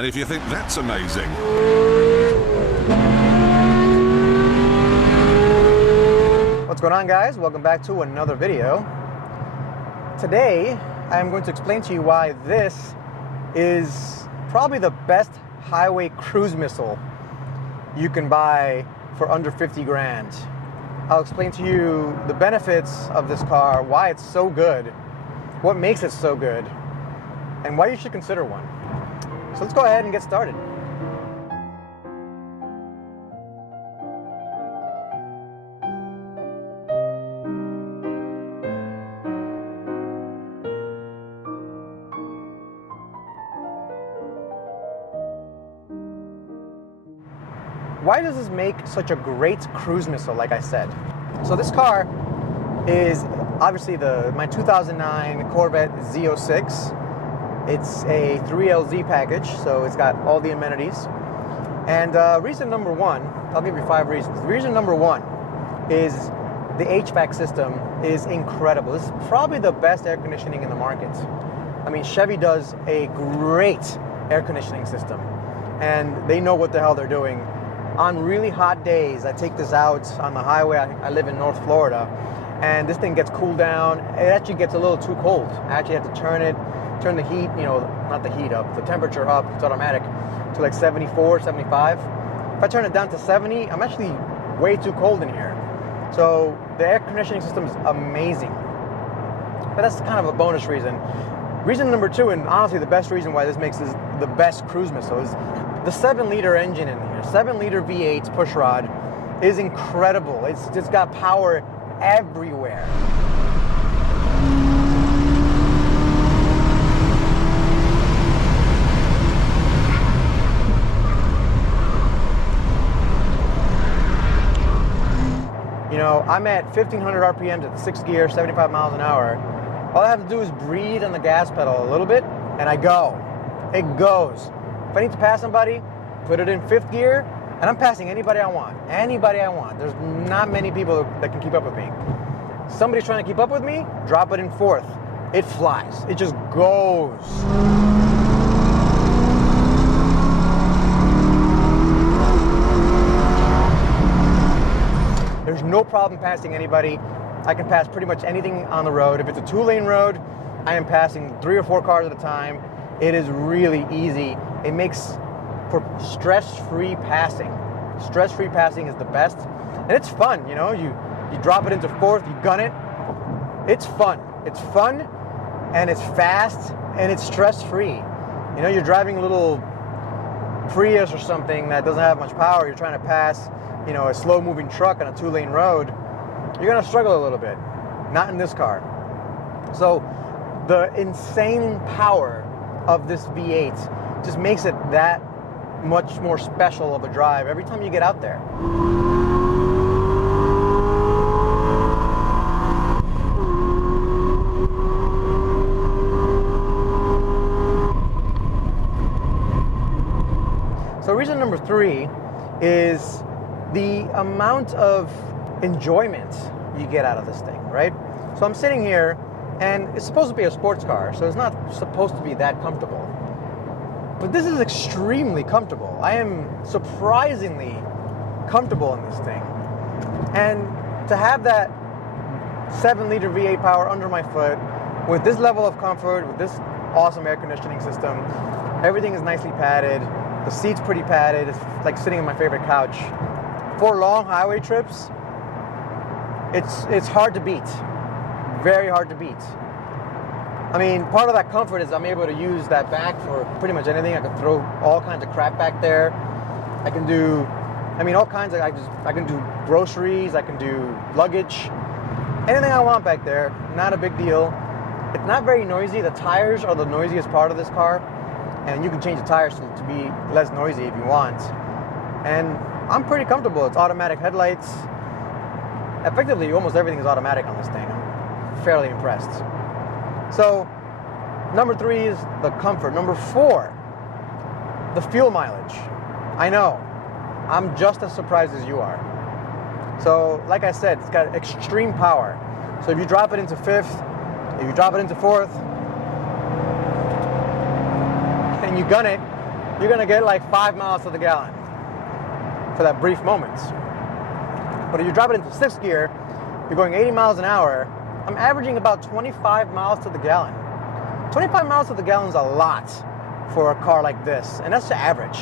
And if you think that's amazing, what's going on, guys? Welcome back to another video. Today I'm going to explain to you why this is probably the best highway cruise missile you can buy for under 50 grand. I'll explain to you the benefits of this car, why it's so good, what makes it so good, and why you should consider one. So let's go ahead and get started. Why does this make such a great cruise missile, like I said? So this car is obviously my 2009 Corvette Z06. It's a 3LZ package, so it's got all the amenities. And reason number one, I'll give you 5 reasons. Reason number one is the HVAC system is incredible. This is probably the best air conditioning in the market. I mean, Chevy does a great air conditioning system, and they know what the hell they're doing. On really hot days, I take this out on the highway. I live in North Florida, and this thing gets cooled down. It actually gets a little too cold. I actually have to turn the heat, not the heat up, the temperature up, it's automatic, to like 74, 75. If I turn it down to 70, I'm actually way too cold in here. So the air conditioning system is amazing. But that's kind of a bonus reason. Reason number two, and honestly the best reason why this makes this the best cruise missile, is the 7-liter engine in here. 7-liter V8 pushrod is incredible. It's just got power everywhere. I'm at 1500 RPMs at 6th gear, 75 miles an hour. All I have to do is breathe on the gas pedal a little bit, and I go. It goes. If I need to pass somebody, put it in 5th gear, and I'm passing anybody I want. Anybody I want. There's not many people that can keep up with me. Somebody's trying to keep up with me, drop it in 4th. It flies. It just goes. There's no problem passing anybody. I can pass pretty much anything on the road. If it's a 2-lane road, I am passing 3 or 4 cars at a time. It is really easy. It makes for stress-free passing. Stress-free passing is the best. And it's fun, you drop it into 4th, you gun it. It's fun. It's fun, and it's fast, and it's stress-free. You're driving a little Prius or something that doesn't have much power. You're trying to pass, a slow-moving truck on a 2-lane road. You're going to struggle a little bit. Not in this car. So the insane power of this V8 just makes it that much more special of a drive every time you get out there. So reason number 3 is the amount of enjoyment you get out of this thing, right? So I'm sitting here, and it's supposed to be a sports car, so it's not supposed to be that comfortable. But this is extremely comfortable. I am surprisingly comfortable in this thing. And to have that 7-liter V8 power under my foot, with this level of comfort, with this awesome air conditioning system, everything is nicely padded, the seat's pretty padded, it's like sitting on my favorite couch. For long highway trips, it's hard to beat. Very hard to beat. I mean, part of that comfort is I'm able to use that back for pretty much anything. I can throw all kinds of crap back there. I can do, all kinds of, I can do groceries, I can do luggage, anything I want back there. Not a big deal. It's not very noisy. The tires are the noisiest part of this car, and you can change the tires to be less noisy if you want. And I'm pretty comfortable. It's automatic headlights. Effectively, almost everything is automatic on this thing. I'm fairly impressed. So, number 3 is the comfort. Number 4, the fuel mileage. I know, I'm just as surprised as you are. So, like I said, it's got extreme power. So if you drop it into 5th, if you drop it into 4th, and you gun it, you're gonna get like 5 miles to the gallon for that brief moment. But if you drop it into 6th gear, you're going 80 miles an hour. I'm averaging about 25 miles to the gallon. 25 miles to the gallon is a lot for a car like this, and that's the average.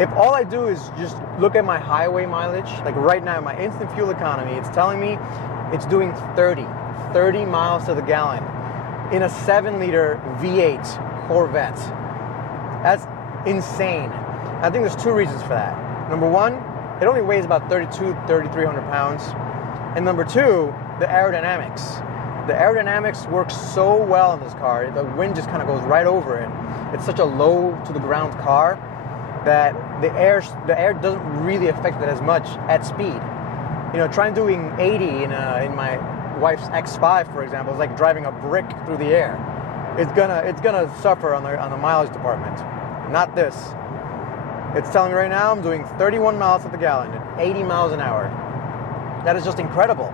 If all I do is just look at my highway mileage, like right now, my instant fuel economy, it's telling me it's doing 30 miles to the gallon in a 7-liter V8 Corvette. That's insane. I think there's 2 reasons for that. Number one, it only weighs about 3,300 pounds. And number 2, the aerodynamics. The aerodynamics works so well in this car. The wind just kind of goes right over it. It's such a low to the ground car that the air doesn't really affect it as much at speed. You know, trying doing 80 in my wife's X5, for example, is like driving a brick through the air. It's gonna suffer on the mileage department. Not this. It's telling me right now I'm doing 31 miles to the gallon at 80 miles an hour. That is just incredible.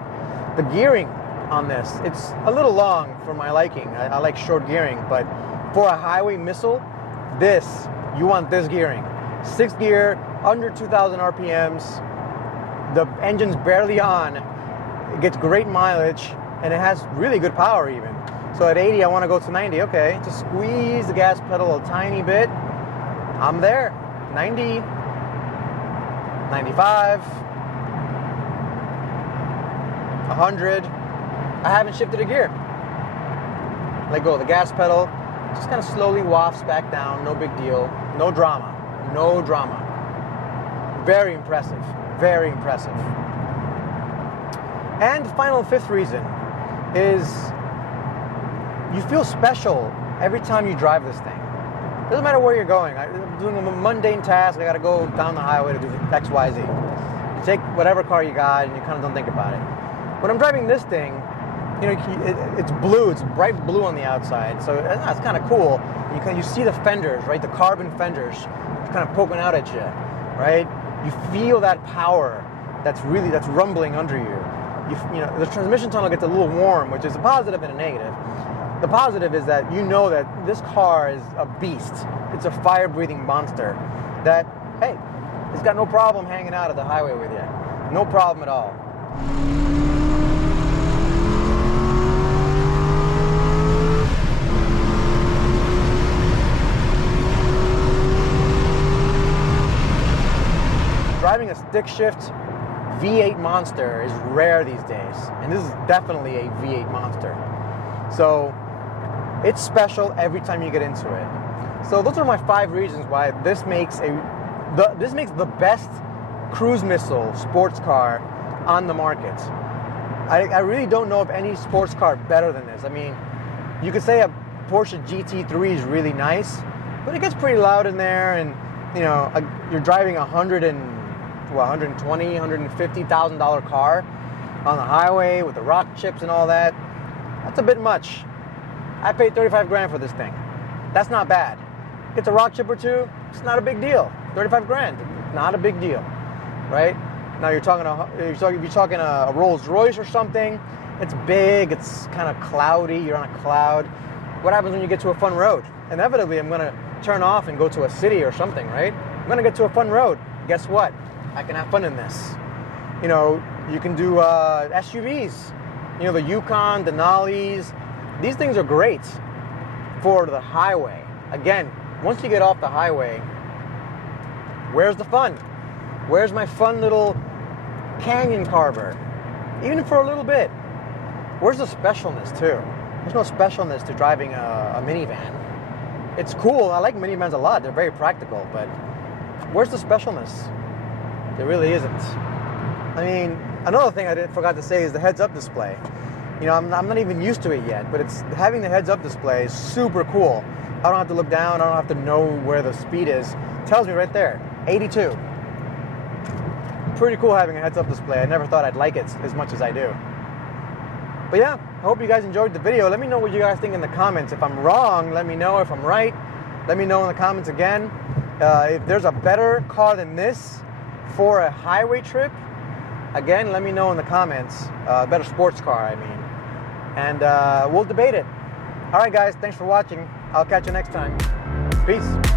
The gearing on this, it's a little long for my liking. I like short gearing, but for a highway missile, you want this gearing. 6th gear, under 2,000 RPMs, the engine's barely on, it gets great mileage, and it has really good power even. So at 80, I want to go to 90. Okay, just squeeze the gas pedal a tiny bit. I'm there. 90, 95, 100. I haven't shifted a gear. Let go of the gas pedal. Just kind of slowly wafts back down. No big deal. No drama. No drama. Very impressive. Very impressive. And the final 5th reason is you feel special every time you drive this thing. Doesn't matter where you're going. I'm doing a mundane task. I got to go down the highway to do X, Y, Z. You take whatever car you got and you kind of don't think about it. When I'm driving this thing, you know, it's blue. It's bright blue on the outside, so it's kind of cool. You see the fenders, right? The carbon fenders, kind of poking out at you, right? You feel that power that's rumbling under you. You know, the transmission tunnel gets a little warm, which is a positive and a negative. The positive is that you know that this car is a beast. It's a fire-breathing monster that, hey, it's got no problem hanging out at the highway with you. No problem at all. Driving a stick shift V8 monster is rare these days, and this is definitely a V8 monster. So it's special every time you get into it. So those are my 5 reasons why this makes the best cruise missile sports car on the market. I really don't know of any sports car better than this. I mean, you could say a Porsche GT3 is really nice, but it gets pretty loud in there, and you know, you're driving $120,000, $150,000 car on the highway with the rock chips and all that. That's a bit much. I paid 35 grand for this thing. That's not bad. It's a rock chip or two, it's not a big deal. 35 grand, not a big deal, right? Now if you're talking a Rolls Royce or something, it's big, it's kind of cloudy, you're on a cloud. What happens when you get to a fun road? Inevitably, I'm gonna turn off and go to a city or something, right? I'm gonna get to a fun road. Guess what? I can have fun in this. You know, you can do SUVs. You know, the Yukon, Denali's. These things are great for the highway. Again, once you get off the highway, where's the fun? Where's my fun little canyon carver? Even for a little bit. Where's the specialness too? There's no specialness to driving a minivan. It's cool. I like minivans a lot. They're very practical, but where's the specialness? There really isn't. I mean, another thing I forgot to say is the heads-up display. You know, I'm not even used to it yet, but having the heads-up display is super cool. I don't have to look down. I don't have to know where the speed is. It tells me right there, 82. Pretty cool having a heads-up display. I never thought I'd like it as much as I do. But yeah, I hope you guys enjoyed the video. Let me know what you guys think in the comments. If I'm wrong, let me know. If I'm right, let me know in the comments again. If there's a better car than this for a highway trip, again, let me know in the comments. Better sports car, I mean. And we'll debate it. All right, guys, thanks for watching. I'll catch you next time. Peace.